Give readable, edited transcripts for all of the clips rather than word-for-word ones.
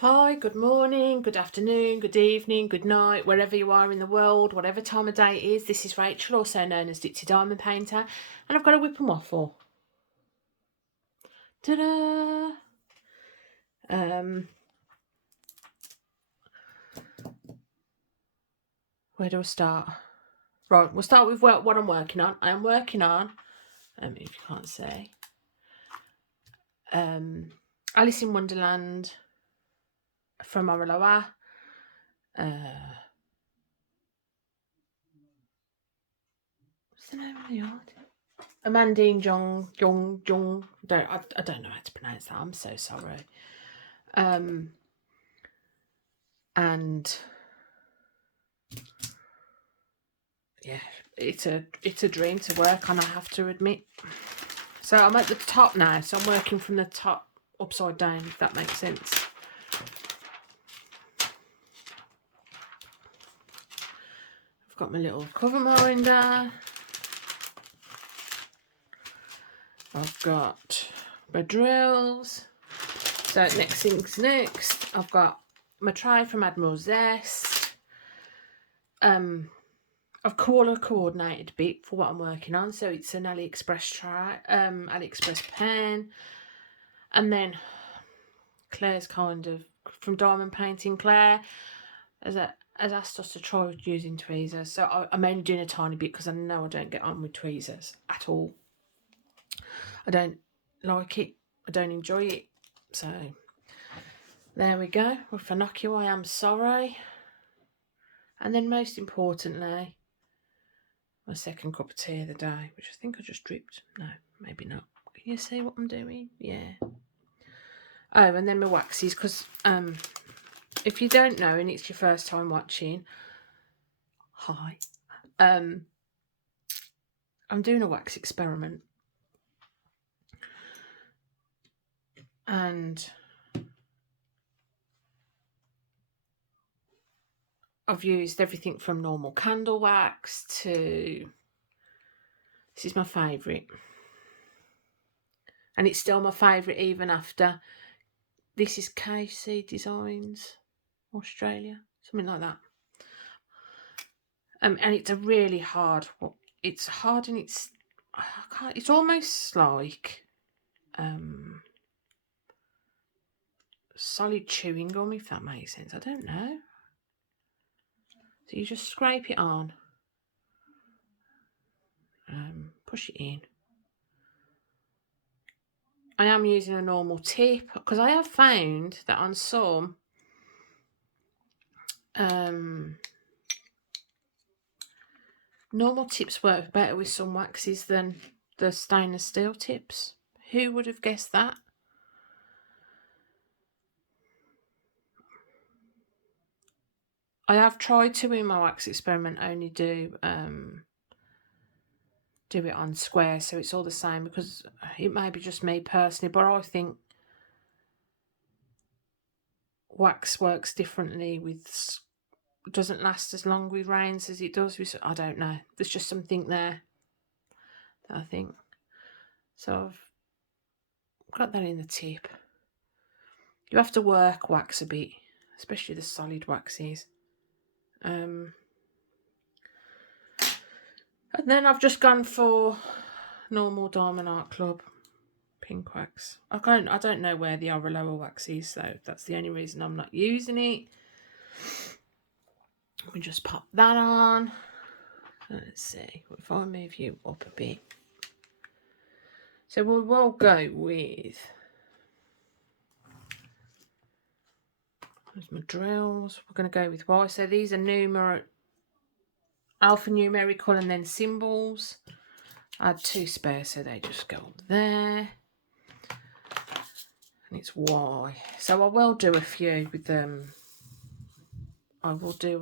Hi, good morning, good afternoon, good evening, good night, wherever you are in the world, whatever time of day it is. This is Rachel, also known as Ditsy Diamond Painter, and I've got a Whip and Waffle. Ta-da! Where do I start? Right, we'll start with what I'm working on. I am working on, if you can't see, Alice in Wonderland from Oraloa. What's the name of the art? Amandine Jong. I don't know how to pronounce that. I'm so sorry. And yeah, it's a dream to work on, I have to admit. So I'm at the top now, so I'm working from the top upside down, if that makes sense. I've got my little cover minder. I've got my drills. So next thing's next. I've got my tray from Admiral Zest. I've colour coordinated a bit for what I'm working on. So it's an AliExpress tray, AliExpress pen. And then Claire's kind of, from Diamond Painting, Claire has asked us to try using tweezers. So I'm only doing a tiny bit because I know I don't get on with tweezers at all. I don't like it. I don't enjoy it. So there we go. If I knock you, I am sorry. And then most importantly, my second cup of tea of the day, which I think I just dripped. No, maybe not. Can you see what I'm doing? Yeah. Oh, and then my waxes, because if you don't know and it's your first time watching, hi. I'm doing a wax experiment. And I've used everything from normal candle wax to, this is my favourite. And it's still my favourite even after, this is KC Designs, Australia, something like that. And it's a really hard, it's hard, and it's almost like solid chewing gum, if that makes sense. I don't know. So you just scrape it on, push it in. I am using a normal tip because I have found that on some normal tips work better with some waxes than the stainless steel tips. Who would have guessed that? I have tried to, in my wax experiment, only do it on square, so it's all the same, because it may be just me personally, but I think wax works differently with, doesn't last as long with rains as it does with, I don't know, there's just something there that I think. So I've got that in the tip. You have to work wax a bit, especially the solid waxes. And then I've just gone for normal Diamond Art Club pink wax. I don't know where the Oraloa wax is, so that's the only reason I'm not using it. We just pop that on. Let's see if I move you up a bit. So we will go with, there's my drills. We're going to go with Y. So these are alphanumerical and then symbols. I had 2 spare, so they just go up there. And it's Y. So I will do a few with them. I will do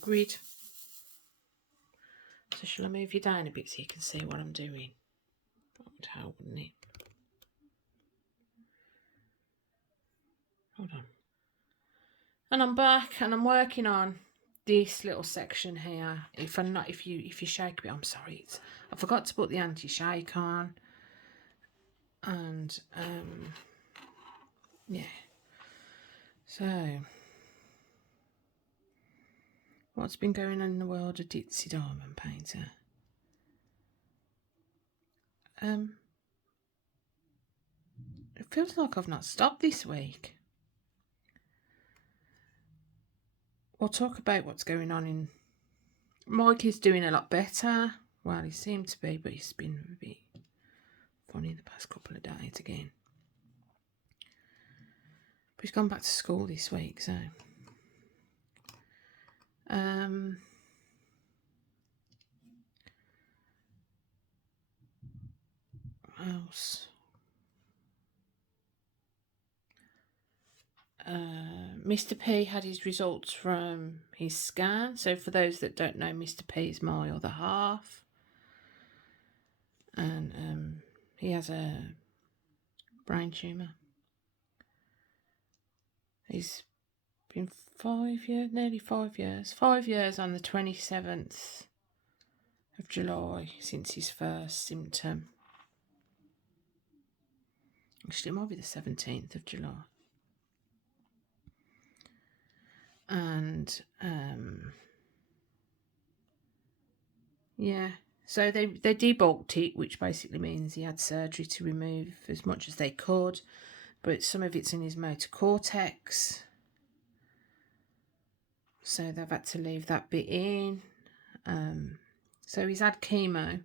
grid. So shall I move you down a bit so you can see what I'm doing? That would help, wouldn't it? Hold on. And I'm back and I'm working on this little section here, if you shake a bit, I'm sorry, I forgot to put the anti-shake on, and yeah. So what's been going on in the world of Ditsy Diamond Painter? It feels like I've not stopped this week. We'll talk about what's going on in... Mike is doing a lot better. Well, he seemed to be, but he's been a bit funny the past couple of days again. But he's gone back to school this week, so... What else? Mr. P had his results from his scan. So for those that don't know, Mr. P is my other half, and he has a brain tumour. He's been 5 years, nearly 5 years. 5 years on the 27th of July since his first symptom. Actually, it might be the 17th of July. And yeah, so they debulked it, which basically means he had surgery to remove as much as they could, but some of it's in his motor cortex, so they've had to leave that bit in. So he's had chemo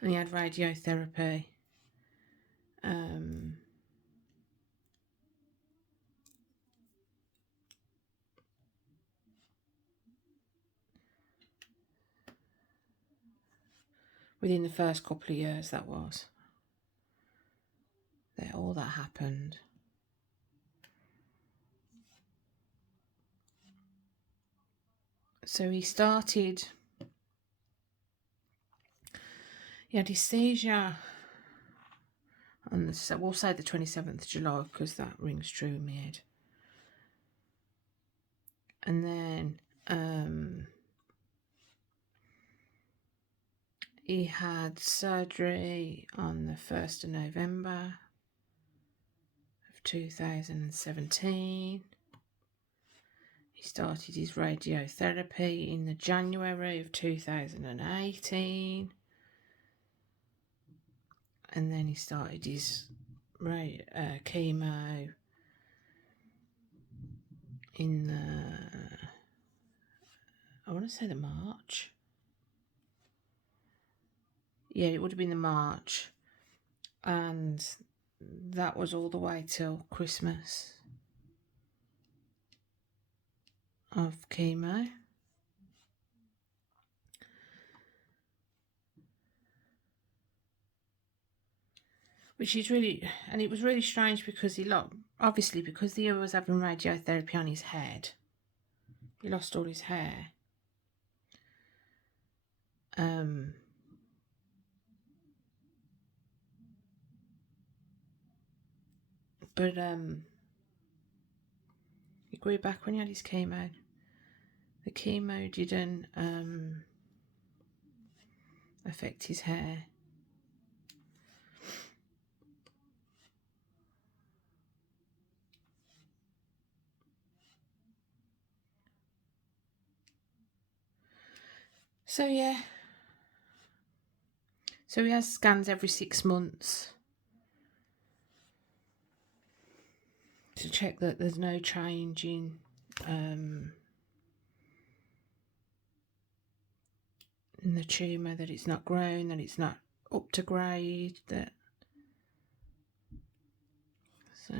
and he had radiotherapy. Within the first couple of years, that was. All that happened. So he started... He had his seizure on the... We'll say the 27th of July, because that rings true in my head. And then... he had surgery on the 1st of November of 2017. He started his radiotherapy in the January of 2018. And then he started his chemo in the... I want to say the March. Yeah, it would have been the March, and that was all the way till Christmas of chemo. Which is really, and it was really strange because obviously because he was having radiotherapy on his head, he lost all his hair. But he grew back when he had his chemo. The chemo didn't affect his hair. So yeah. So he has scans every 6 months to check that there's no change in the tumour, that it's not grown, that it's not up to grade, that... So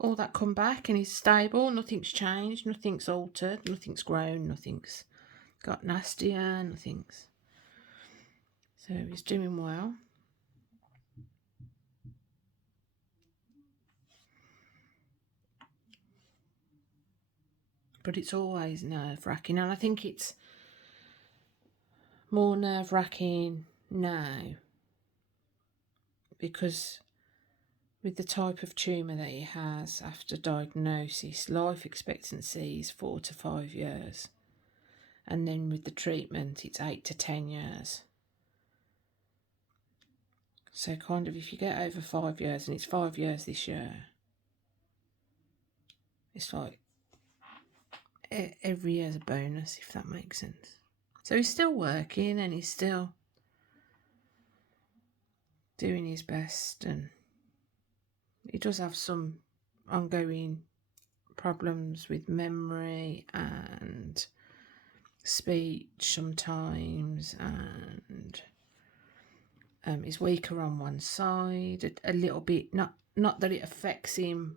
all that come back and he's stable, nothing's changed, nothing's altered, nothing's grown, nothing's got nastier, nothing's... So he's doing well. But it's always nerve-wracking, and I think it's more nerve-wracking now because with the type of tumour that he has after diagnosis, life expectancy is 4 to 5 years. And then with the treatment, it's 8 to 10 years. So kind of if you get over 5 years, and it's 5 years this year, it's like every year's a bonus, if that makes sense. So he's still working and he's still doing his best, and he does have some ongoing problems with memory and speech sometimes, and he's weaker on one side a little bit. Not that it affects him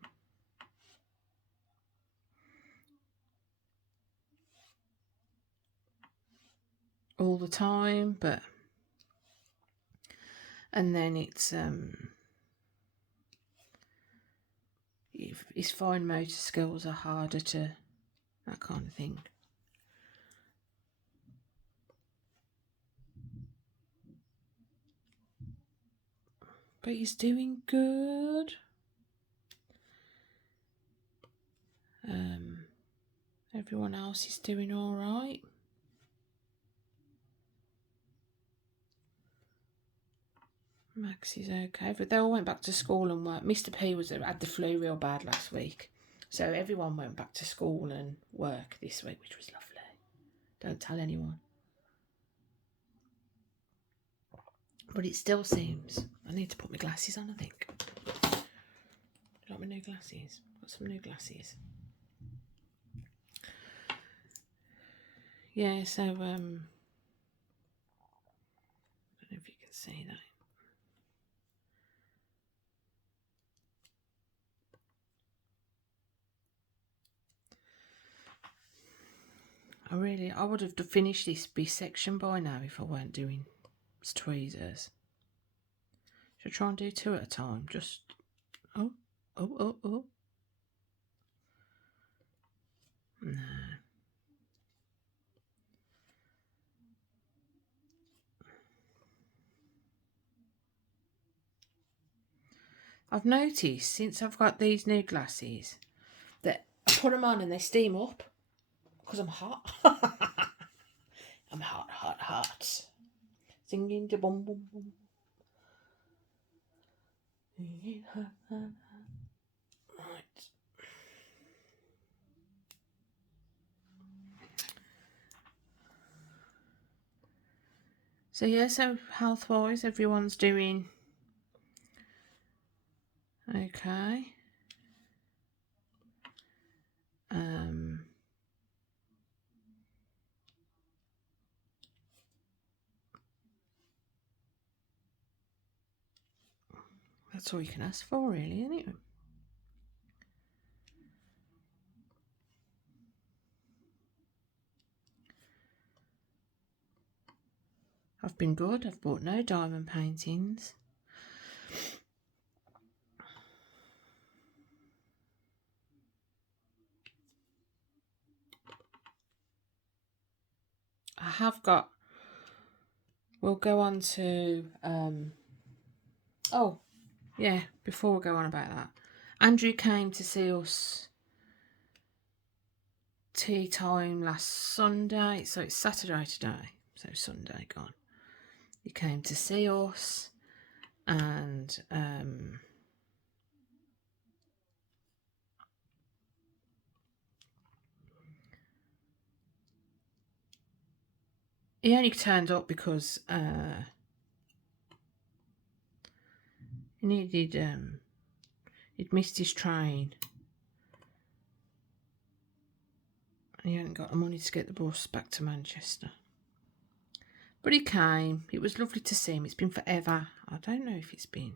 all the time, but and then it's his fine motor skills are harder to, that kind of thing. But he's doing good. Everyone else is doing all right. Max is okay, but they all went back to school and work. Mr. P had the flu real bad last week, so everyone went back to school and work this week, which was lovely. Don't tell anyone. But it still seems, I need to put my glasses on, I think. Like my new glasses. Got some new glasses. Yeah, so I don't know if you can see that. I would have finished this B section by now if I weren't doing tweezers. Should I try and do 2 at a time? Just oh. No. I've noticed since I've got these new glasses that I put them on and they steam up because I'm hot. I'm hot. Singing to boom boom boom. Right. So yeah, so health-wise, everyone's doing okay. That's all you can ask for, really, isn't it? I've been good. I've bought no diamond paintings. I have got, we'll go on to, oh, yeah, before we go on about that, Andrew came to see us tea time last Sunday, so it's Saturday today, so Sunday gone. He came to see us, and he only turned up because he needed, he'd missed his train. He hadn't got the money to get the bus back to Manchester. But he came. It was lovely to see him. It's been forever. I don't know if it's been.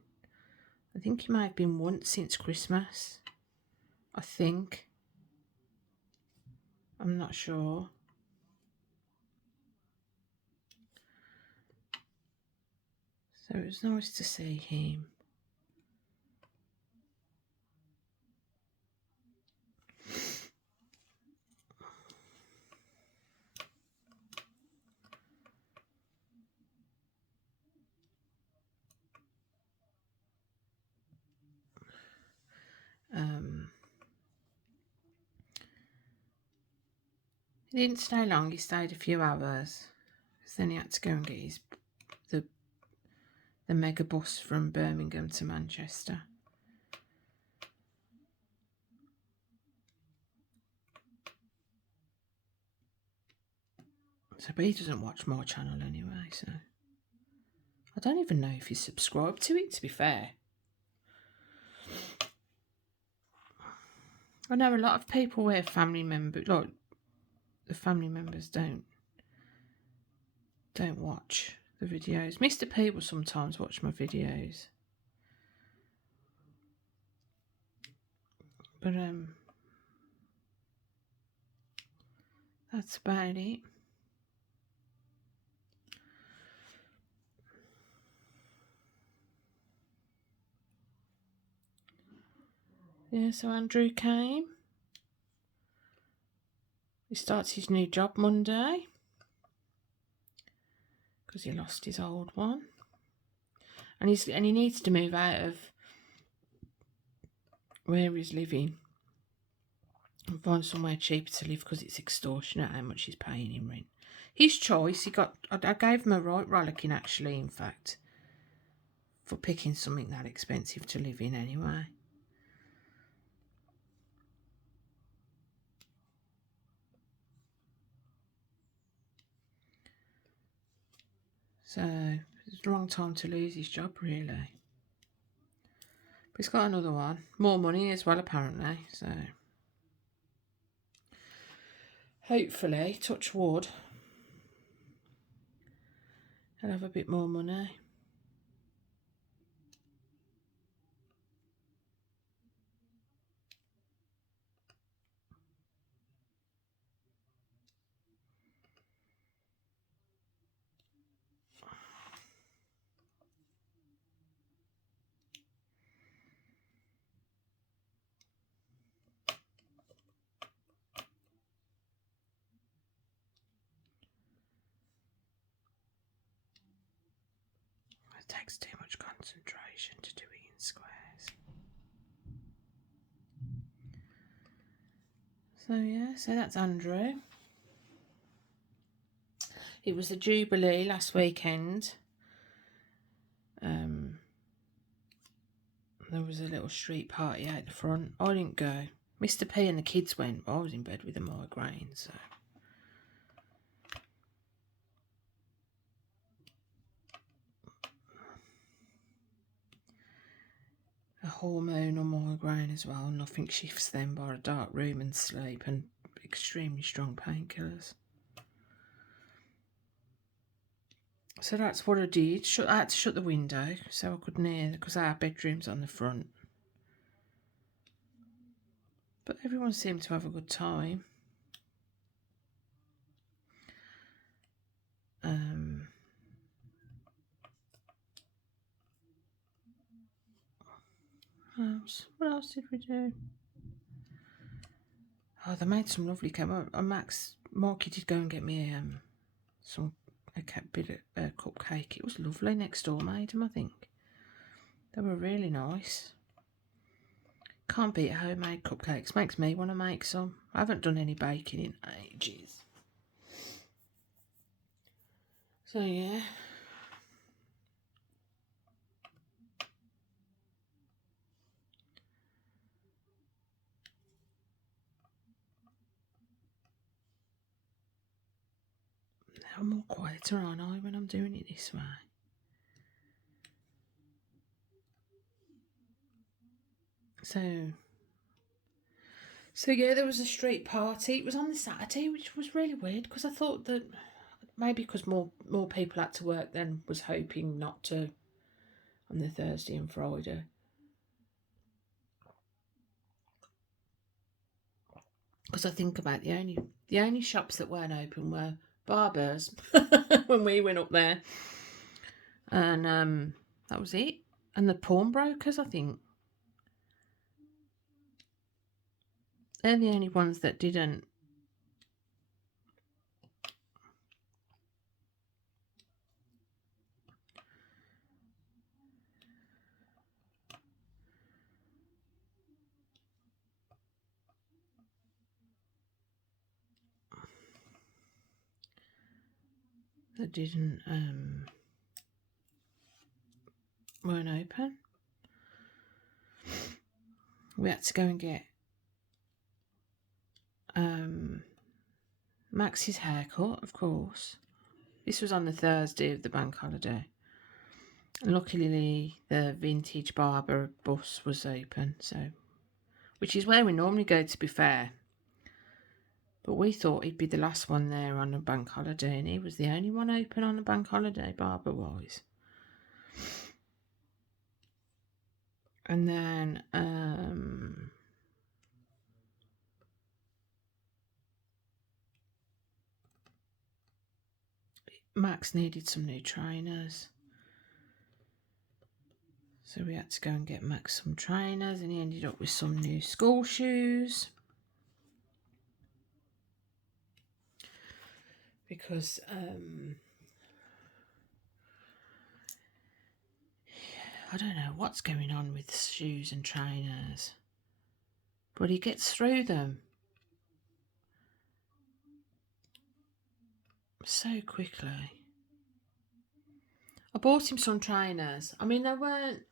I think he might have been once since Christmas. I think. I'm not sure. So it was nice to see him. He didn't stay long, he stayed a few hours. Then he had to go and get the mega bus from Birmingham to Manchester. So, but he doesn't watch my channel anyway, so I don't even know if he's subscribed to it, to be fair. I know a lot of people where family members, like the family members don't watch the videos. Mr. P will sometimes watch my videos. But that's about it. Yeah, so Andrew came. He starts his new job Monday because he lost his old one, and he needs to move out of where he's living and find somewhere cheaper to live because it's extortionate how much he's paying in rent. His choice. I gave him a right rollicking, actually, in fact, for picking something that expensive to live in anyway. So it's the wrong time to lose his job, really. But he's got another one. More money as well, apparently. So hopefully, touch wood, he'll have a bit more money. It takes too much concentration to do it in squares. So yeah, so that's Andrew. It was the Jubilee last weekend. There was a little street party out the front. I didn't go. Mr. P and the kids went, but I was in bed with a migraine, so. A hormonal migraine as well. Nothing shifts them by a dark room and sleep and extremely strong painkillers. So that's what I did. I had to shut the window so I couldn't hear, because our bedroom's on the front. But everyone seemed to have a good time. What else did we do? Oh, they made some lovely cake. Marky did go and get me a cupcake. It was lovely. Next door made them, I think. They were really nice. Can't beat homemade cupcakes. Makes me want to make some. I haven't done any baking in ages. So yeah. I'm more quieter, aren't I, when I'm doing it this way? So yeah, there was a street party. It was on the Saturday, which was really weird, because I thought that maybe because more people had to work, then was hoping not to on the Thursday and Friday. Because I think about the only shops that weren't open were barbers when we went up there, and that was it. And the pawnbrokers, I think, they're the only ones that didn't. that weren't open. We had to go and get Max's haircut, of course. This was on the Thursday of the bank holiday. And luckily, the vintage barber bus was open, so which is where we normally go, to be fair. But we thought he'd be the last one there on a bank holiday, and he was the only one open on a bank holiday, barber-wise. And then Max needed some new trainers. So we had to go and get Max some trainers, and he ended up with some new school shoes. Because I don't know what's going on with shoes and trainers, but he gets through them so quickly. I bought him some trainers. I mean, they weren't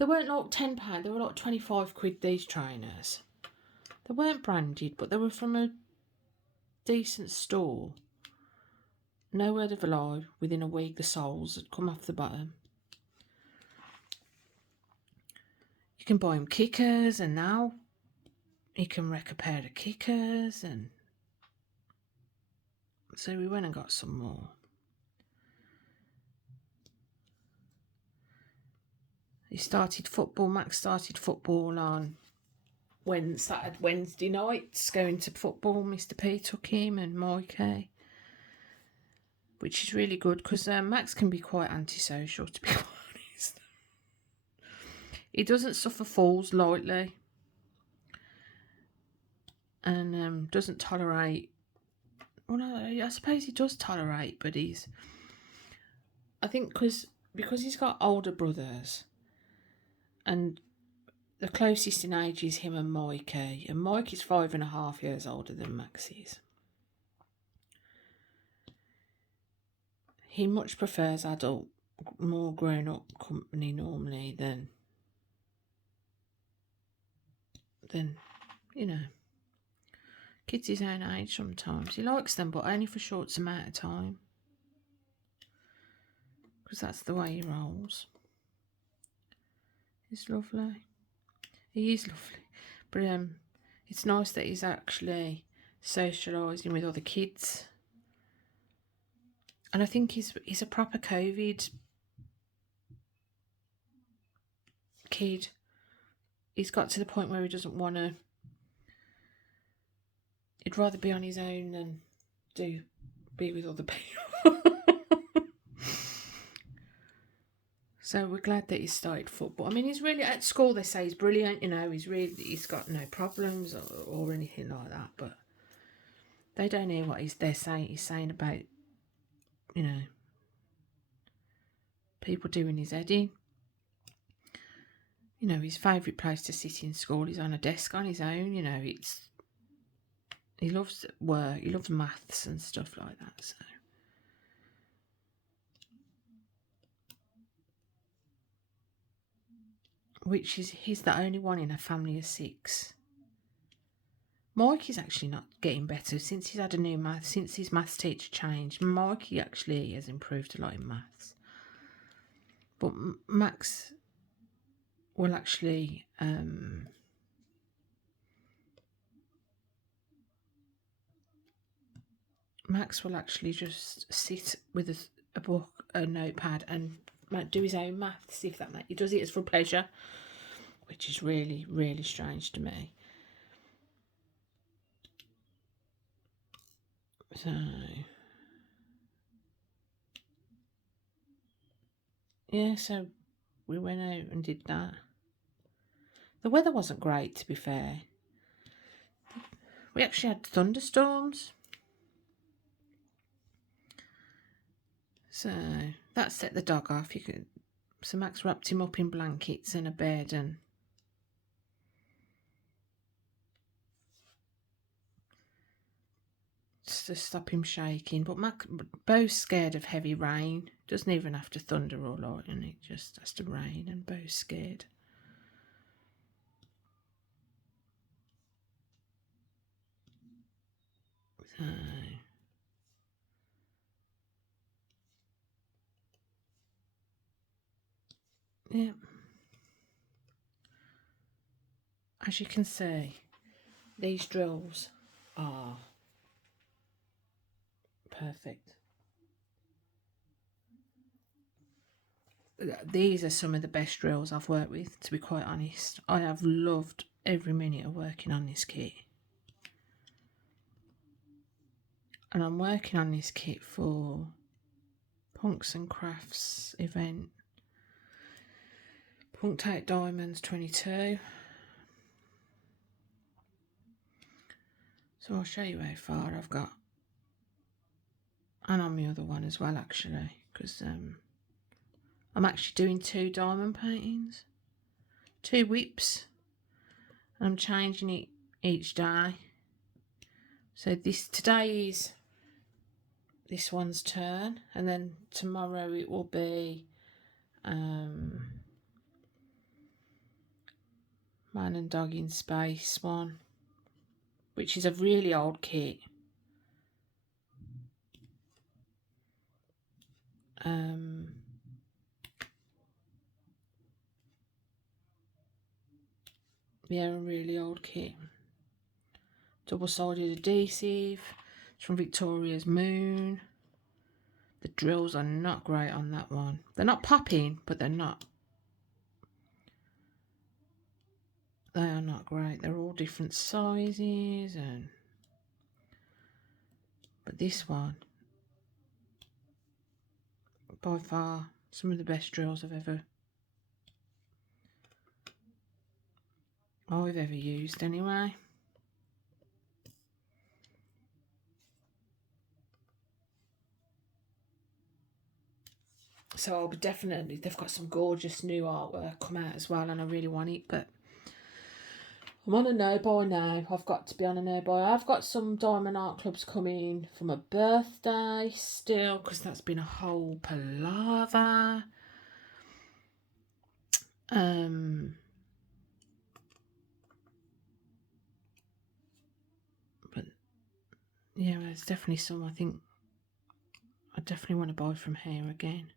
like £10, they were like 25 quid, these trainers. They weren't branded, but they were from a decent store. No word of a lie, within a week the soles had come off the bottom. You can buy him kickers, and now he can wreck a pair of kickers, and so we went and got some more. He started football. Max started football on Wednesday nights, going to football. Mr. P took him, and Mikey, which is really good because Max can be quite antisocial, to be honest. He doesn't suffer falls lightly, and doesn't tolerate. Well, no, I suppose he does tolerate, but I think because he's got older brothers, and the closest in age is him and Mikey, and Mike is 5.5 years older than Max is. He much prefers adult, more grown-up company normally than you know, kids his own age sometimes. He likes them, but only for a short amount of time, because that's the way he rolls. He's lovely. He is lovely. But it's nice that he's actually socialising with other kids. And I think he's a proper COVID kid. He's got to the point where he doesn't want to. He'd rather be on his own than be with other people. So we're glad that he's started football. I mean, he's really, at school they say he's brilliant, you know, he's got no problems or anything like that, but they don't hear what he's saying about, you know, people doing his head in. You know, his favourite place to sit in school is on a desk on his own, you know, he loves work, he loves maths and stuff like that, so. Which is, he's the only one in a family of 6. Mikey's actually not getting better since he's had a new math, since his maths teacher changed. Mikey actually has improved a lot in maths. But Max will actually just sit with a book, a notepad, and do his own maths, if that makes. He does it as for pleasure, which is really, really strange to me. So yeah, so we went out and did that. The weather wasn't great, to be fair. We actually had thunderstorms. So that set the dog off. So Max wrapped him up in blankets and a bed, and to stop him shaking. But Bo's scared of heavy rain. Doesn't even have to thunder or lightning. It just has to rain, and Bo's scared. So, yeah. As you can see, these drills are perfect. These are some of the best drills I've worked with, to be quite honest. I have loved every minute of working on this kit. And I'm working on this kit for Punks and Crafts event. Punked Out Diamonds 22. So I'll show you how far I've got. And on the other one as well, actually, because I'm actually doing 2 diamond paintings, 2 whips, and I'm changing it each day. So today is this one's turn, and then tomorrow it will be Man and Dog in Space one, which is a really old kit. Yeah, a really old kit. Double-sided adhesive. It's from Victoria's Moon. The drills are not great on that one. They're not popping, but they're not. They are not great. They're all different sizes, but this one, by far, some of the best drills I've ever used anyway. So I'll be definitely, they've got some gorgeous new artwork come out as well, and I really want it, but I'm on a no-buy now. I've got to be on a no-buy. I've got some diamond art clubs coming for my birthday still, because that's been a whole palaver. But yeah, there's definitely some I think I definitely want to buy from here again.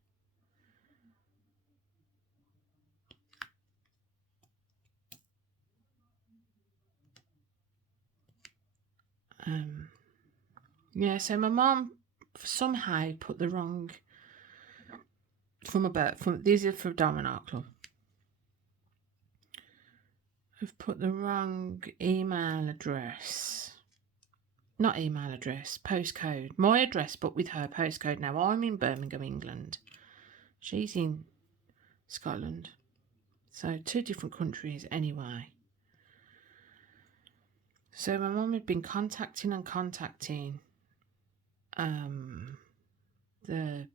Yeah, so my mum somehow put the wrong these are for Diamond Art Club. I've put the wrong email address. Not email address, postcode. My address, but with her postcode now. I'm in Birmingham, England. She's in Scotland. So 2 different countries anyway. So my mum had been contacting the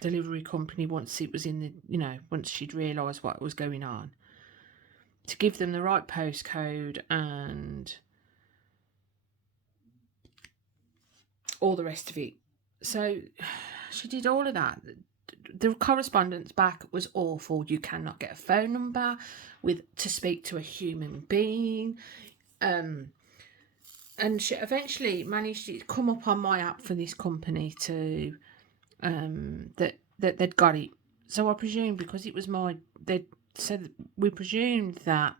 delivery company once it was in the, once she'd realised what was going on, to give them the right postcode and all the rest of it. So she did all of that. The correspondence back was awful. You cannot get a phone number to speak to a human being. And she eventually managed to come up on my app for this company to that they'd got it. So I presumed, because it was they said we presumed that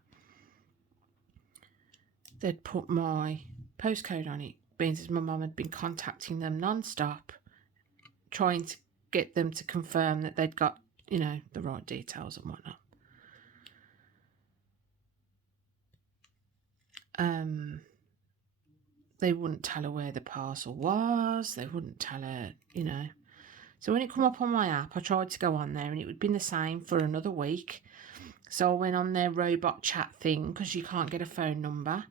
they'd put my postcode on it, being as my mum had been contacting them non-stop, trying to get them to confirm that they'd got, the right details and whatnot. They wouldn't tell her where the parcel was. They wouldn't tell her, So when it come up on my app, I tried to go on there, and it would been the same for another week. So I went on their robot chat thing, because you can't get a phone number.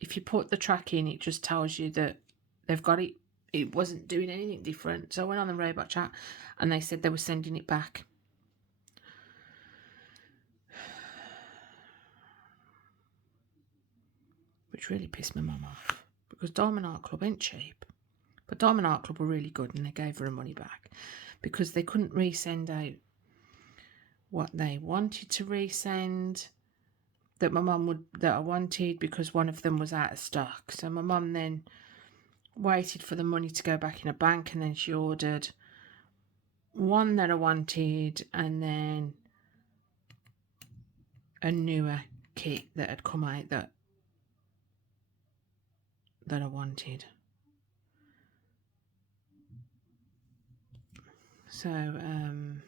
If you put the track in, it just tells you that they've got it. It wasn't doing anything different. So I went on the robot chat, and they said they were sending it back. which really pissed my mum off, because Diamond Art Club ain't cheap. But Diamond Art Club were really good, and they gave her her money back because they couldn't resend out what they wanted to resend that I wanted, because one of them was out of stock. So my mum then waited for the money to go back in a bank, and then she ordered one that I wanted, and then a newer kit that had come out that I wanted. So I'm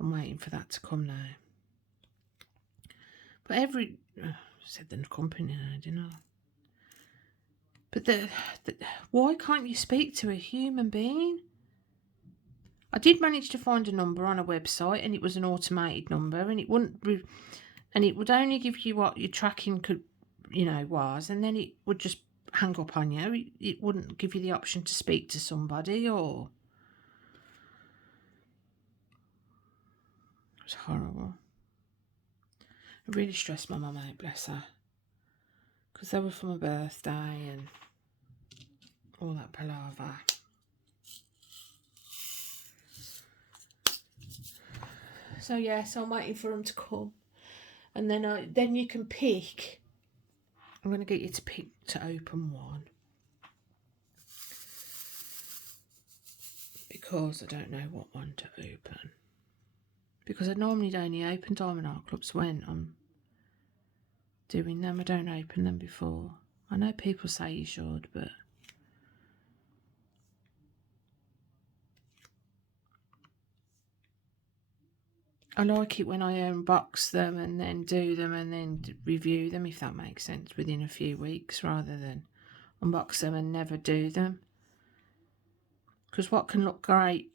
waiting for that to come now. But said the company now, didn't I? But why can't you speak to a human being? I did manage to find a number on a website, and it was an automated number, and it would only give you what your tracking could, was, and then it would just hang up on you. It wouldn't give you the option to speak to somebody, or it was horrible. It really stressed my mum out, bless her, because they were for my birthday and all that palaver. So yes, I'm waiting for them to come, and then you can pick. I'm going to get you to open one, because I don't know what one to open, because I normally only open Diamond Art Clubs when I'm doing them. I don't open them before. I know people say you should, but I like it when I unbox them and then do them and then review them, if that makes sense, within a few weeks, rather than unbox them and never do them. Because what can look great,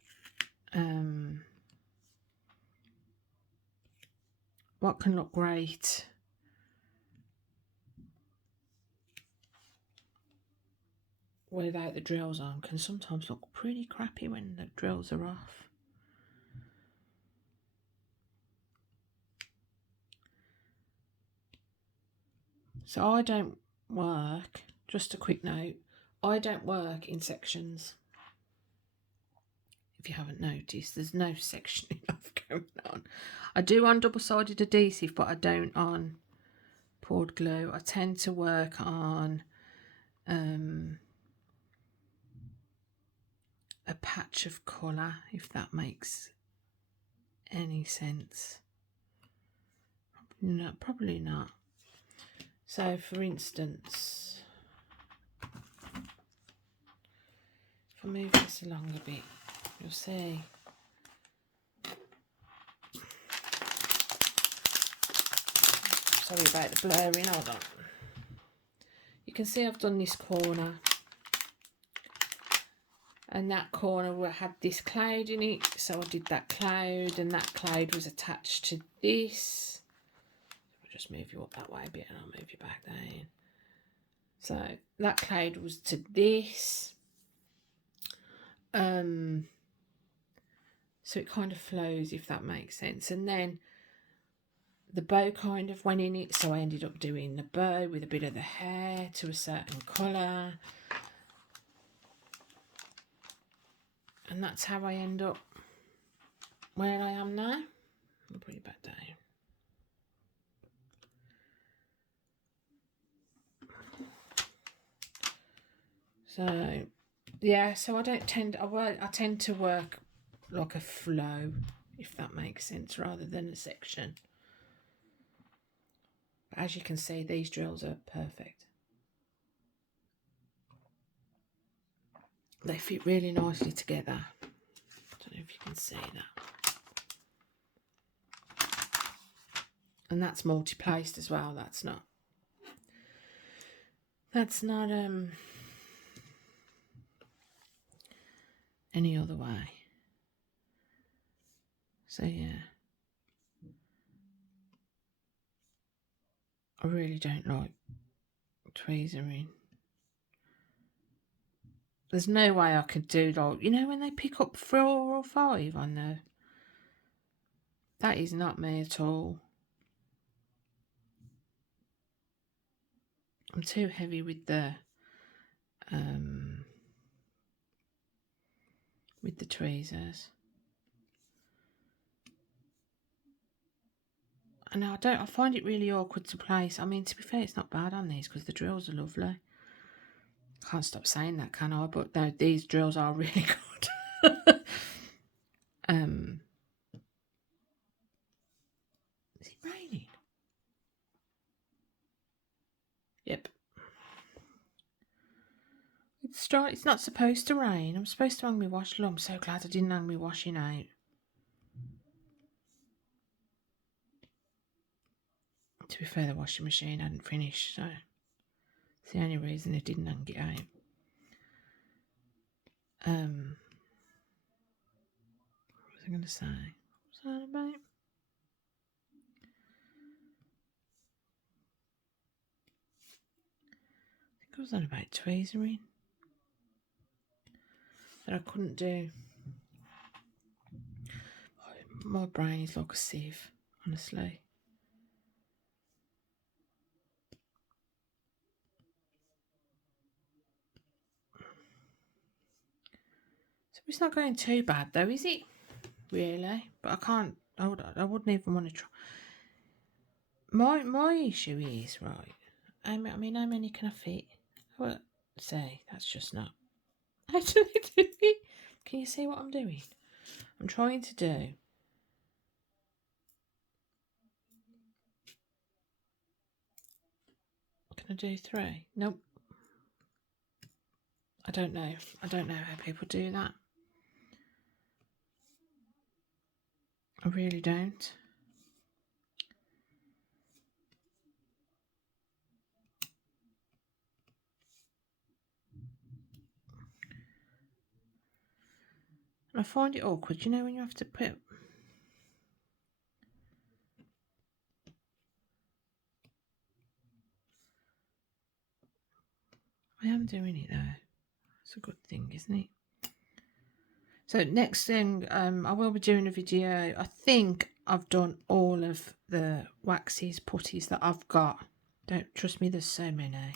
without the drills on can sometimes look pretty crappy when the drills are off. So I don't work, just a quick note, I don't work in sections. If you haven't noticed, there's no sectioning off going on. I do on double-sided adhesive, but I don't on poured glue. I tend to work on a patch of colour, if that makes any sense. No, probably not. So for instance, if I move this along a bit, you'll see sorry about the blurring, hold on. You can see I've done this corner, and that corner had this cloud in it, so I did that cloud, and that cloud was attached to this. I'll just move you up that way a bit, and I'll move you back down. So that cloud was to this. So it kind of flows, if that makes sense. And then the bow kind of went in it, so I ended up doing the bow with a bit of the hair to a certain colour. And that's how I end up where I am now. I'll put it back down. So yeah, so I tend to work like a flow, if that makes sense, rather than a section. But as you can see, these drills are perfect. They fit really nicely together. I don't know if you can see that. And that's multi-placed as well. That's not any other way. So yeah, I really don't like tweezering. There's no way I could do, like, when they pick up 4 or 5 on there. That is not me at all. I'm too heavy with the tweezers. And I find it really awkward to place. I mean, to be fair, it's not bad on these because the drills are lovely. I can't stop saying that, can I? But no, these drills are really good. Is it raining? Yep. It's not supposed to rain. I'm supposed to hang my washing. I'm so glad I didn't hang my washing out. To be fair, the washing machine hadn't finished, so it's the only reason I didn't hang it out. What was I going to say? What was that about? I think I was on about tweezering. That I couldn't do. My brain is like a sieve, honestly. So it's not going too bad though, is it? Really? But I can't. I wouldn't even want to try. My issue is, right, I mean, how many can I fit? Well, say, that's just not actually doing it. Can you see what I'm doing? I'm trying to do. Can I do 3? Nope. I don't know. I don't know how people do that. I really don't. I find it awkward, you know, when you have to put. I am doing it though. It's a good thing, isn't it? So next thing, I will be doing a video. I think I've done all of the waxes, putties that I've got. Don't trust me, there's so many.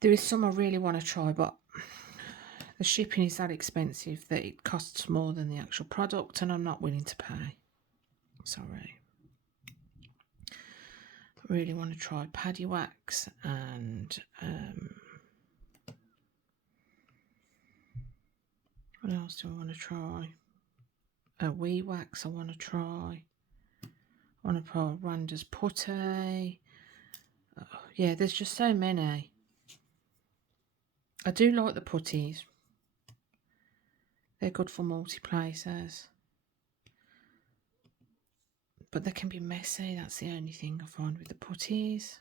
There is some I really want to try, but the shipping is that expensive that it costs more than the actual product, and I'm not willing to pay. Sorry. I really want to try paddy wax and what else do I want to try? A wee wax I want to try. I want to try Randa's putty. Oh, yeah, there's just so many. I do like the putties. They're good for multiplacers. But they can be messy. That's the only thing I find with the putties.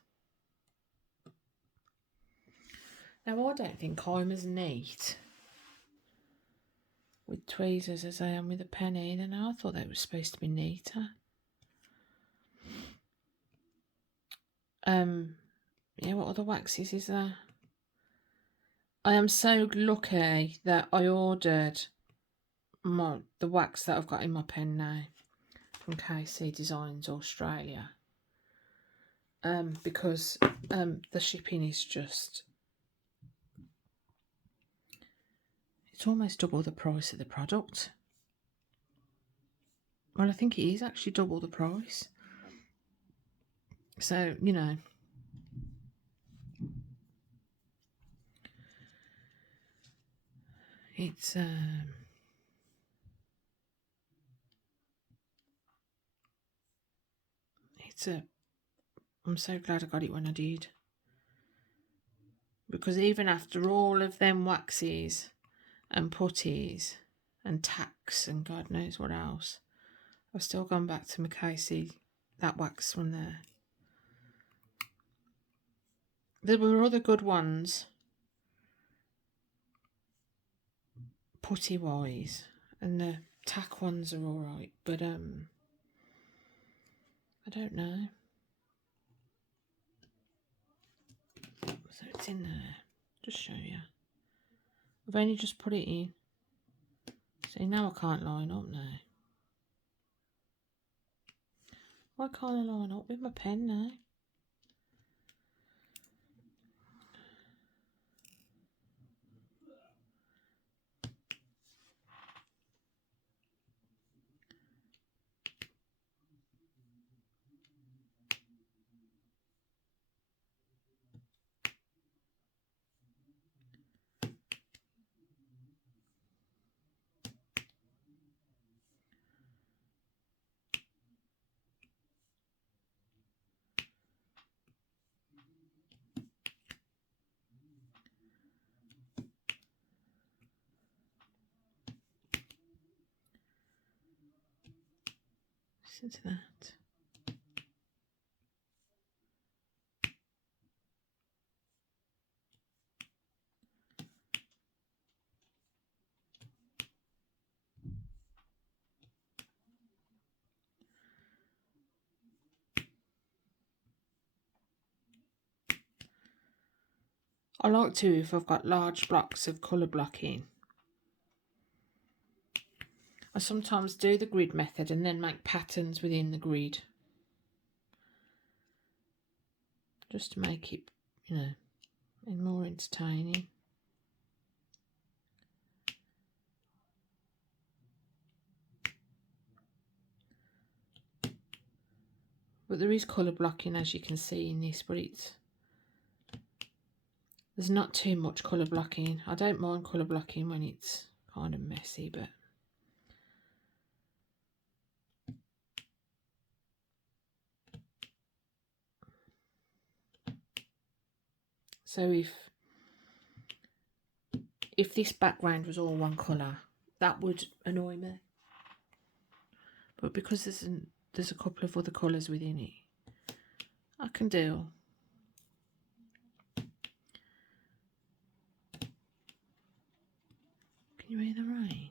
Now, I don't think I'm as neat with tweezers as I am with a penny. And I thought that was supposed to be neater. Yeah, what other waxes is there? I am so lucky that I ordered the wax that I've got in my pen now from KC Designs Australia. Because the shipping is just, it's almost double the price of the product. Well, I think it is actually double the price. So, you know, it's I'm so glad I got it when I did. Because even after all of them waxes and putties and tacks and God knows what else, I've still gone back to McCasey, that wax from there. There were other good ones, putty wise, and the tack ones are alright, but I don't know. So it's in there. Just show you. I've only just put it in. See, now I can't line up now. Why can't I line up with my pen now? Listen to that. I like to, if I've got large blocks of colour blocking, I sometimes do the grid method and then make patterns within the grid. Just to make it, you know, more entertaining. But there is colour blocking, as you can see in this, but there's not too much colour blocking. I don't mind colour blocking when it's kind of messy, but so if this background was all one colour, that would annoy me. But because there's a couple of other colours within it, I can deal. Can you hear the rain?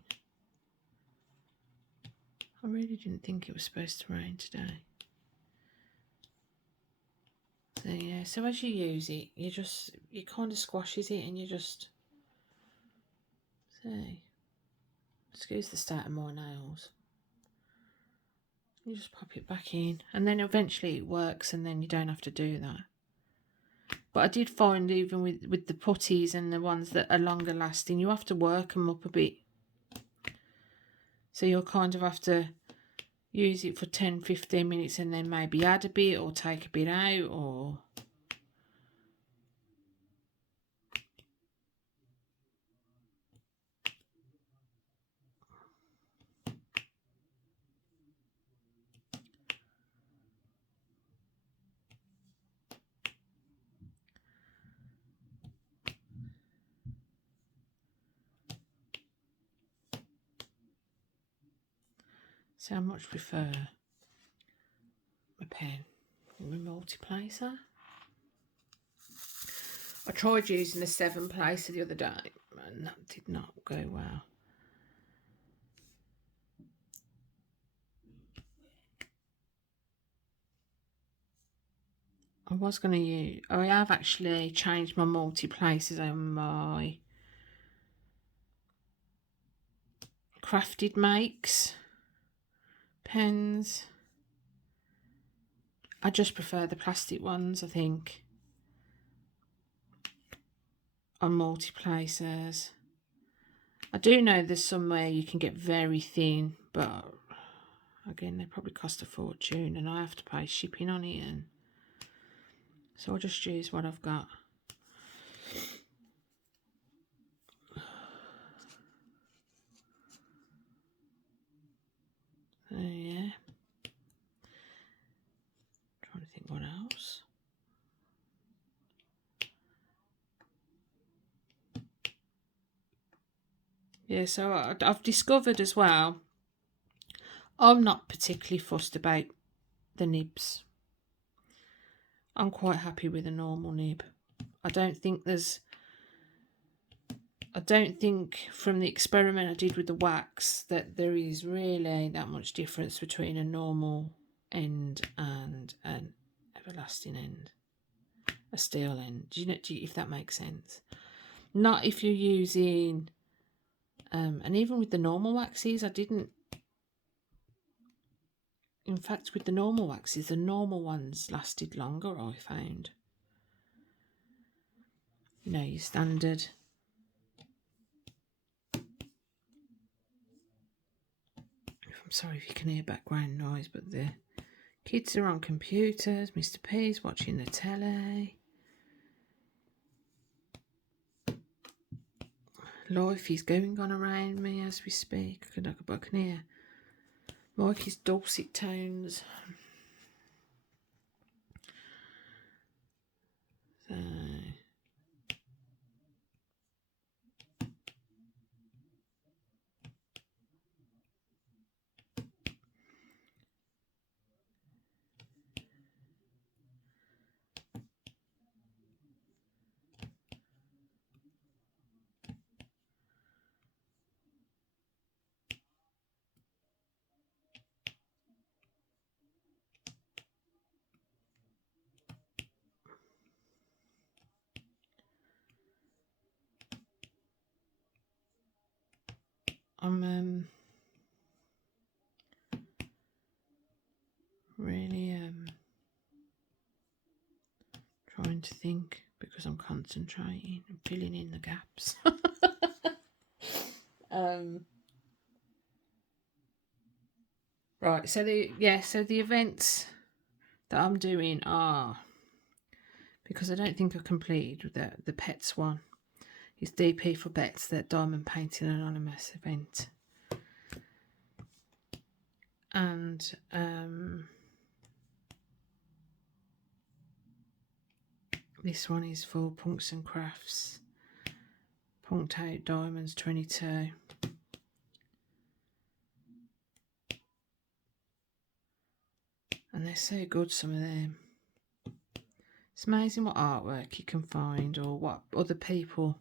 I really didn't think it was supposed to rain today. So yeah, so as you use it, you kind of squashes it and you just see. Excuse the state of my nails. You just pop it back in and then eventually it works and then you don't have to do that. But I did find even with the putties and the ones that are longer lasting, you have to work them up a bit. So you'll kind of have to use it for 10-15 minutes and then maybe add a bit or take a bit out, or so I much prefer a pen with a multiplacer. I tried using a 7-placer the other day and that did not go well. I have actually changed my multiplacers on my Crafted Makes pens. I just prefer the plastic ones, I think, on multiplacers. I do know there's somewhere you can get very thin, but again, they probably cost a fortune and I have to pay shipping on it, and so I'll just use what I've got. So yeah, trying to think what else. Yeah, so I've discovered as well, I'm not particularly fussed about the nibs. I'm quite happy with a normal nib. I don't think from the experiment I did with the wax that there is really that much difference between a normal end and an everlasting end, a steel end. Do you know if that makes sense? Not if you're using, and even with the normal waxes, I didn't. In fact, with the normal waxes, the normal ones lasted longer, I found. You know, your standard. I'm sorry if you can hear background noise, but the kids are on computers. Mr. P's watching the telly. Life is going on around me as we speak. I can hear Mikey's dulcet tones. So, I'm really trying to think, because I'm concentrating and filling in the gaps. Right, so the events that I'm doing are, because I don't think I completed the pets one. It's DP for Bets, that Diamond Painting Anonymous event. And this one is for Punks and Crafts, Punked Out Diamonds 22. And they're so good, some of them. It's amazing what artwork you can find, or what other people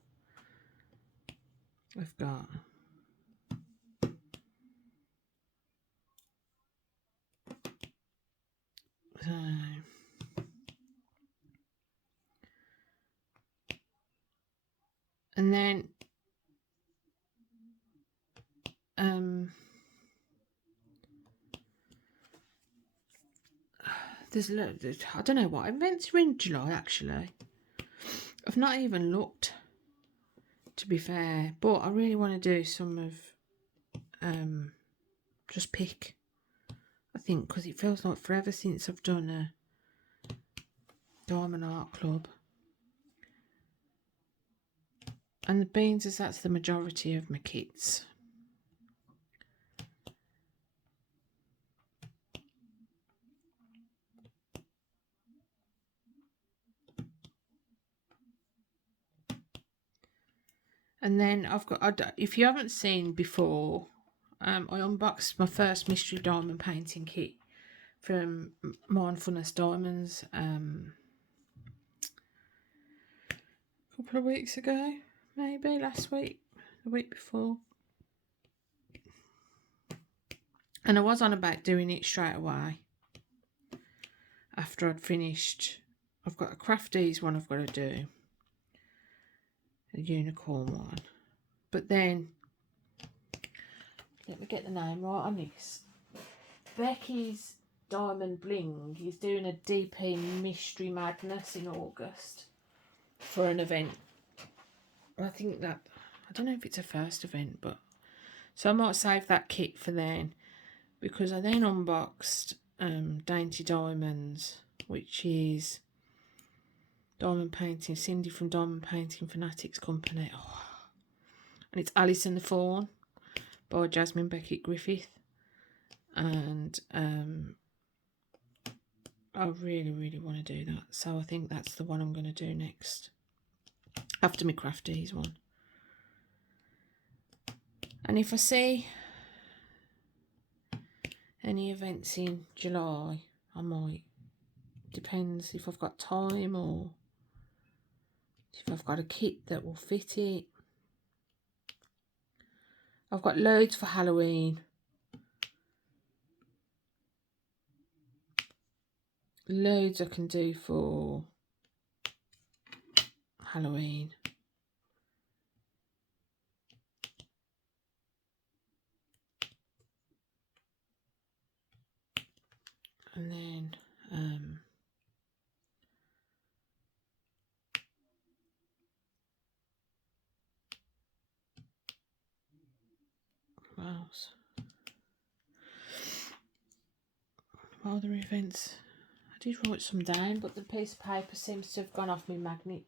have got. So, and then there's I don't know what events are in July, actually. I've not even looked, to be fair, but I really want to do some of just pick, I think, because it feels like forever since I've done a Diamond Art Club. And the beans, as that's the majority of my kits. And then I've got, if you haven't seen before, I unboxed my first mystery diamond painting kit from Mindfulness Diamonds a couple of weeks ago, maybe last week, the week before. And I was on about doing it straight away after I'd finished. I've got a Crafties one I've got to do, a unicorn one, but then let me get the name right on this. Becky's Diamond Bling is doing a DP Mystery Madness in August for an event. I think that, I don't know if it's a first event, but so I might save that kit for then, because I then unboxed Dainty Diamonds, which is diamond painting, Cindy from Diamond Painting Fanatics Company. Oh. And it's Alice and the Fawn by Jasmine Beckett Griffith. And I really, really want to do that. So I think that's the one I'm going to do next, after my Crafties one. And if I see any events in July, I might. Depends if I've got time or if I've got a kit that will fit it. I've got loads for Halloween. Loads I can do for Halloween. And then what else? What other events? I did write some down, but the piece of paper seems to have gone off my magnet.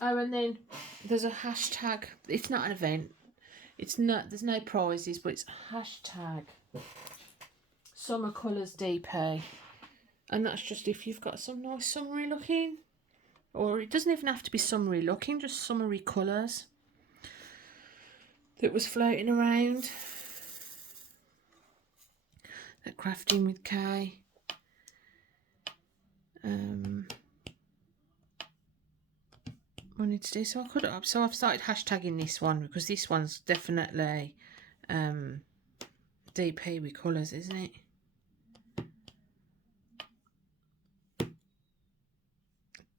Oh, and then there's a hashtag. It's not an event. It's not. There's no prizes, but it's hashtag Summer Colours DP, and that's just if you've got some nice summery looking, or it doesn't even have to be summery looking, just summery colours that was floating around. That Crafting with Kay. Wanted to do, so I could have. So I've started hashtagging this one because this one's definitely DP with colours, isn't it?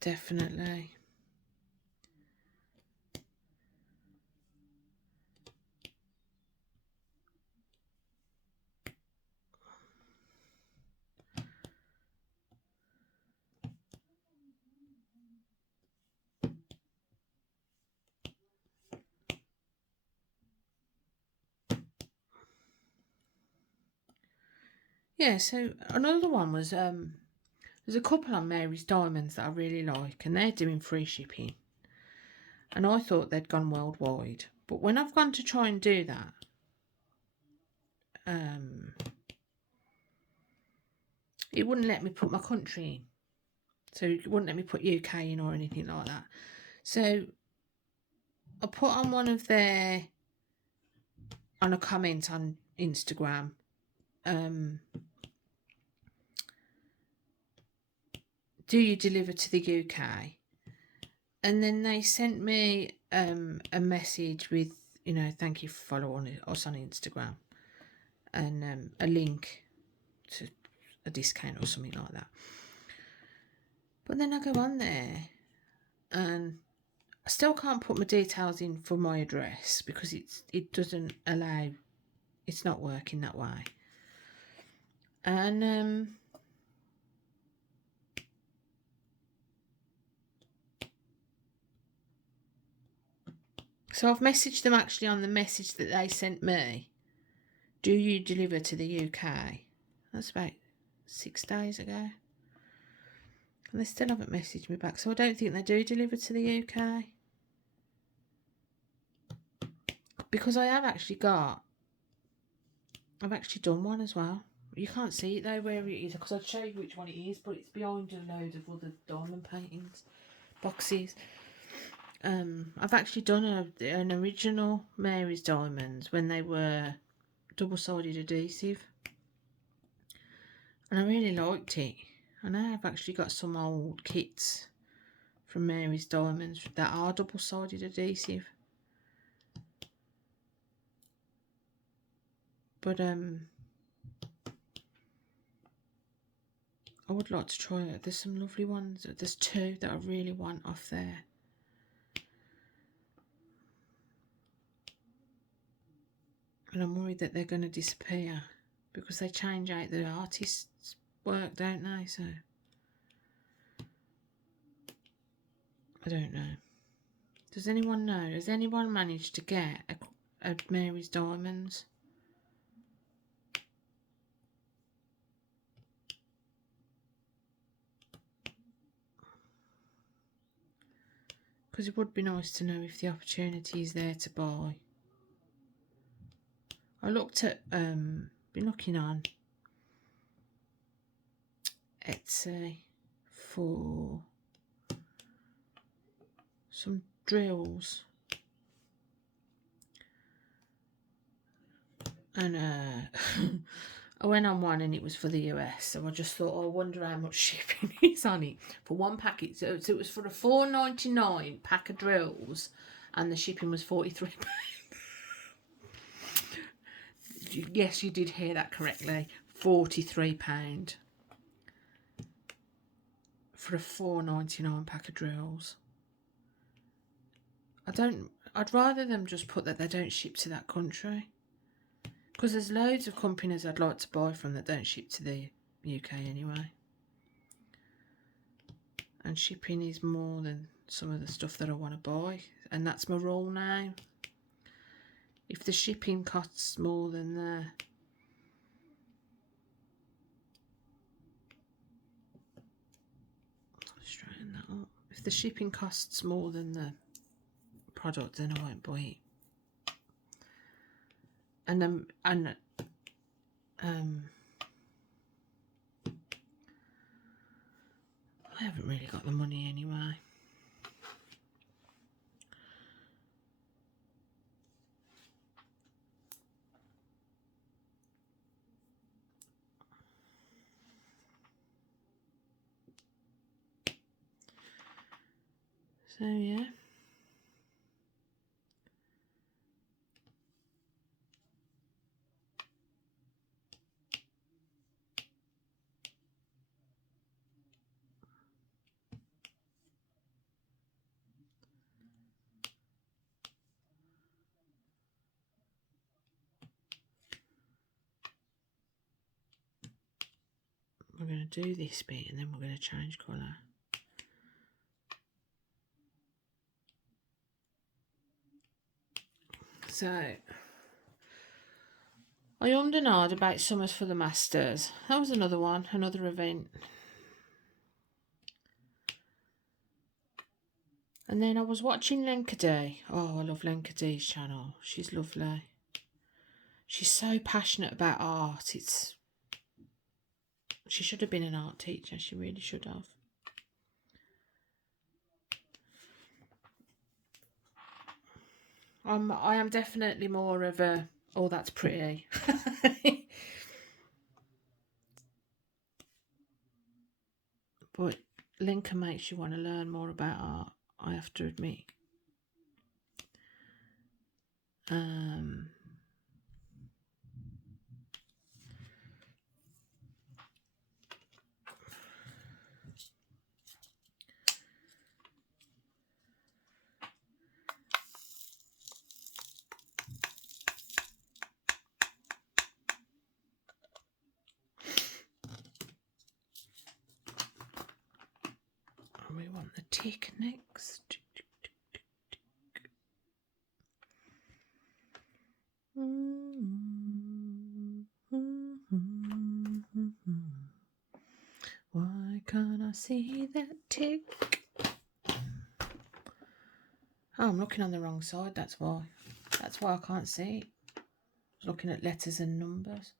Definitely. Yeah, so another one was there's a couple on Mary's Diamonds that I really like, and they're doing free shipping. And I thought they'd gone worldwide, but when I've gone to try and do that, it wouldn't let me put my country in. So it wouldn't let me put UK in or anything like that. So I put on on a comment on Instagram, do you deliver to the UK? And then they sent me a message with, you know, thank you for following us on Instagram, and a link to a discount or something like that. But then I go on there and I still can't put my details in for my address because it doesn't allow, it's not working that way. And so I've messaged them actually on the message that they sent me. Do you deliver to the UK? That's about 6 days ago. And they still haven't messaged me back. So I don't think they do deliver to the UK. Because I've actually done one as well. You can't see it though where it is, because I'd show you which one it is, but it's behind a load of other diamond paintings boxes. I've actually done an original Mary's Diamonds when they were double-sided adhesive, and I really liked it. And I have actually got some old kits from Mary's Diamonds that are double-sided adhesive. But I would like to try it. There's some lovely ones. There's two that I really want off there. And I'm worried that they're going to disappear because they change out the artist's work, don't they? So I don't know. Does anyone know? Has anyone managed to get a Mary's Diamonds? Because it would be nice to know if the opportunity is there to buy. I looked at, been looking on Etsy for some drills. And I went on one and it was for the US, so I just thought, oh, I wonder how much shipping is on it for one packet. So it was for a $4.99 pack of drills, and the shipping was £43. Yes, you did hear that correctly. £43 for a $4.99 pack of drills. I'd rather them just put that they don't ship to that country. Because there's loads of companies I'd like to buy from that don't ship to the UK anyway. And shipping is more than some of the stuff that I want to buy. And that's my rule now. If the shipping costs more than the... Straighten that up. If the shipping costs more than the product, then I won't buy it. And I haven't really got the money anyway. So yeah. We're going to do this bit and then we're going to change colour. So I ummed and ahed about Summers for the Masters. That was another one, another event. And then I was watching Lenka D. Oh, I love Lenka D's channel. She's lovely. She's so passionate about art. She should have been an art teacher. She really should have. I am definitely more of a, oh, that's pretty. But Linka makes you want to learn more about art, I have to admit. We want the tick next. Why can't I see that tick? Oh, I'm looking on the wrong side, that's why. That's why I can't see it. I was looking at letters and numbers.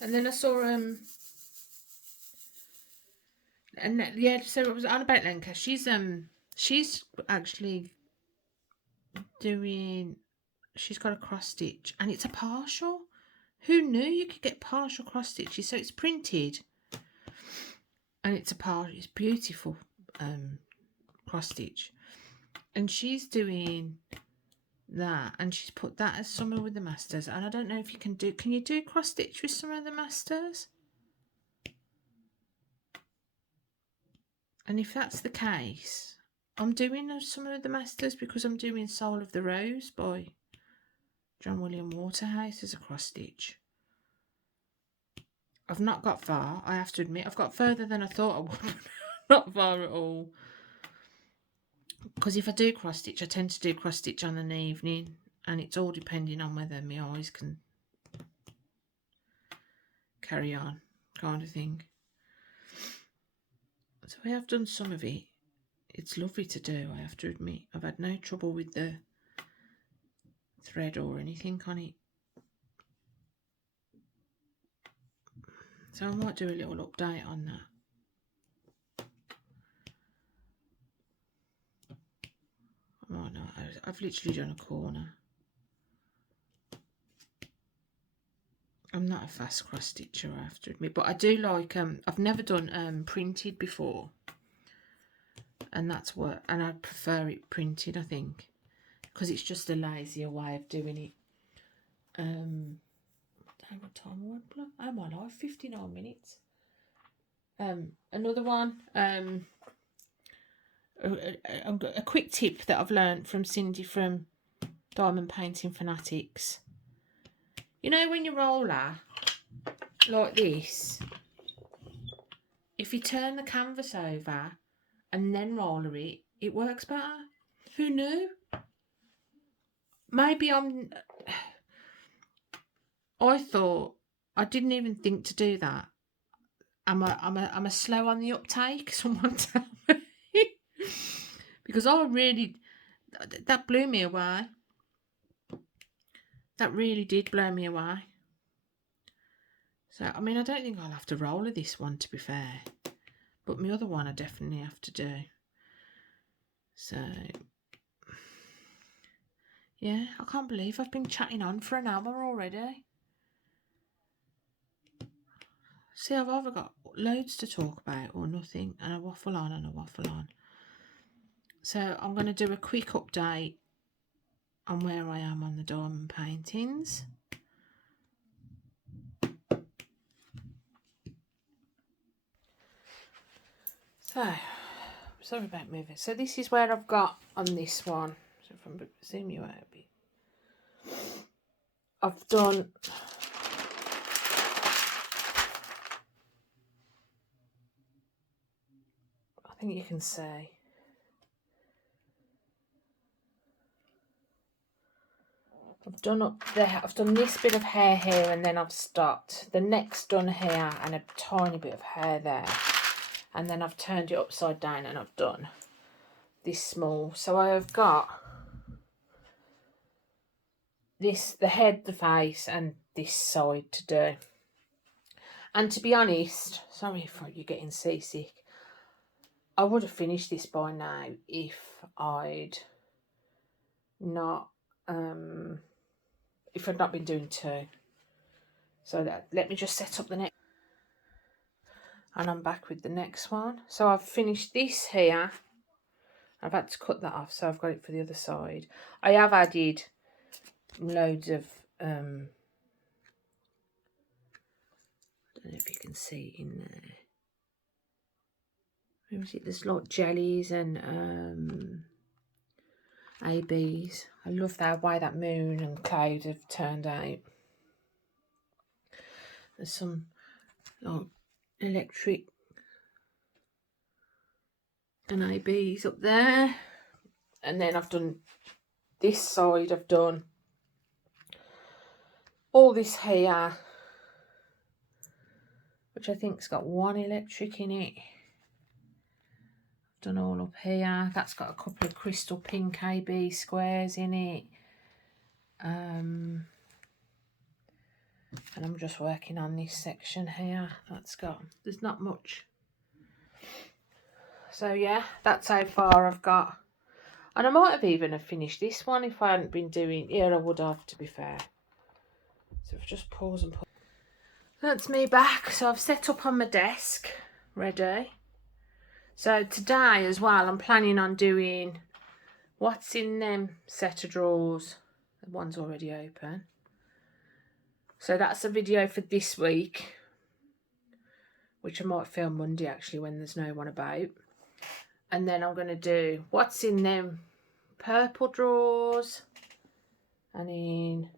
And then I saw and yeah, so it was on about Lenka. She's actually doing, she's got a cross stitch and it's a partial. Who knew you could get partial cross stitches? So it's printed and it's a partial. It's beautiful cross stitch, and she's doing that, and she's put that as Summer with the Masters. And I don't know if you can you do cross stitch with Summer of the Masters? And if that's the case, I'm doing Summer of the Masters because I'm doing Soul of the Rose by John William Waterhouse as a cross stitch. I've not got far, I have to admit. I've got further than I thought I would. Not far at all. Because if I do cross stitch, I tend to do cross stitch on an evening, and it's all depending on whether my eyes can carry on, kind of thing. So I have done some of it. It's lovely to do, I have to admit. I've had no trouble with the thread or anything on it. So I might do a little update on that. Oh no, I've literally done a corner. I'm not a fast cross stitcher, I have to admit, but I do like I've never done printed before, and that's what, and I prefer it printed, I think, because it's just a lazier way of doing it. What time oh my life, 59 minutes. Another one, a quick tip that I've learned from Cindy from Diamond Painting Fanatics. You know, when you roller like this, if you turn the canvas over and then roller it, it works better. Who knew? Maybe I thought, I didn't even think to do that. I'm a slow on the uptake, someone tell me. Because I really, that blew me away. That really did blow me away. So, I mean, I don't think I'll have to roller this one, to be fair. But my other one I definitely have to do. So, yeah, I can't believe I've been chatting on for an hour already. See, I've either got loads to talk about or nothing, and I waffle on and I waffle on. So I'm going to do a quick update on where I am on the diamond paintings. So, sorry about moving. So this is where I've got on this one. So if I zoom you out a bit. I've done, I think you can see, I've done up there, I've done this bit of hair here and then I've stopped. The neck's done here and a tiny bit of hair there. And then I've turned it upside down and I've done this small. So I have got this, the head, the face and this side to do. And to be honest, sorry if you're getting seasick, I would have finished this by now if I'd not been doing two. So let me just set up the next, and I'm back with the next one. So I've finished this here. I've had to cut that off, so I've got it for the other side. I have added loads of I don't know if you can see in there. Where was it? There's like jellies and ABs. I love that way that moon and cloud have turned out. There's some like electric and ABs up there. And then I've done this side, I've done all this here, which I think's got one electric in it. I've done all up here. That's got a couple of crystal pink AB squares in it. And I'm just working on this section here. That's got, there's not much. So yeah, that's how far I've got. And I might have even have finished this one if I hadn't been doing, I would have, to be fair. So I've just paused and pause. That's me back. So I've set up on my desk, ready. So today as well, I'm planning on doing what's in them set of drawers. The one's already open. So that's a video for this week, which I might film Monday actually when there's no one about. And then I'm going to do what's in them purple drawers and in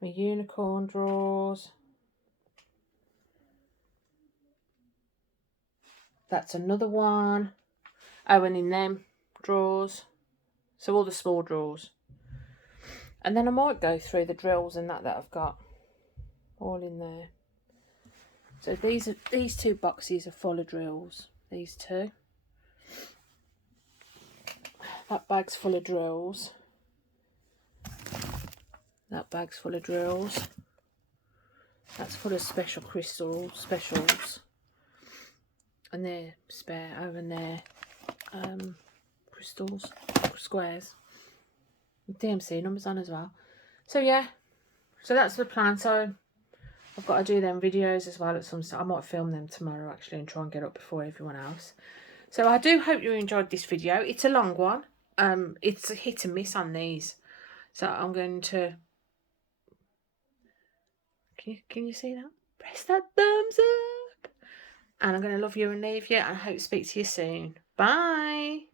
my unicorn drawers. That's another one. Oh, and in them drawers. So all the small drawers. And then I might go through the drills and that I've got all in there. So these two boxes are full of drills. These two. That bag's full of drills. That bag's full of drills. That's full of special crystal specials. And they're spare over there. Crystals, squares. DMC numbers on as well. So yeah, so that's the plan. So I've got to do them videos as well at some stage. I might film them tomorrow actually and try and get up before everyone else. So I do hope you enjoyed this video. It's a long one. It's a hit and miss on these. So I'm going to, can you see that? Press that thumbs up. And I'm going to love you and leave you. And I hope to speak to you soon. Bye.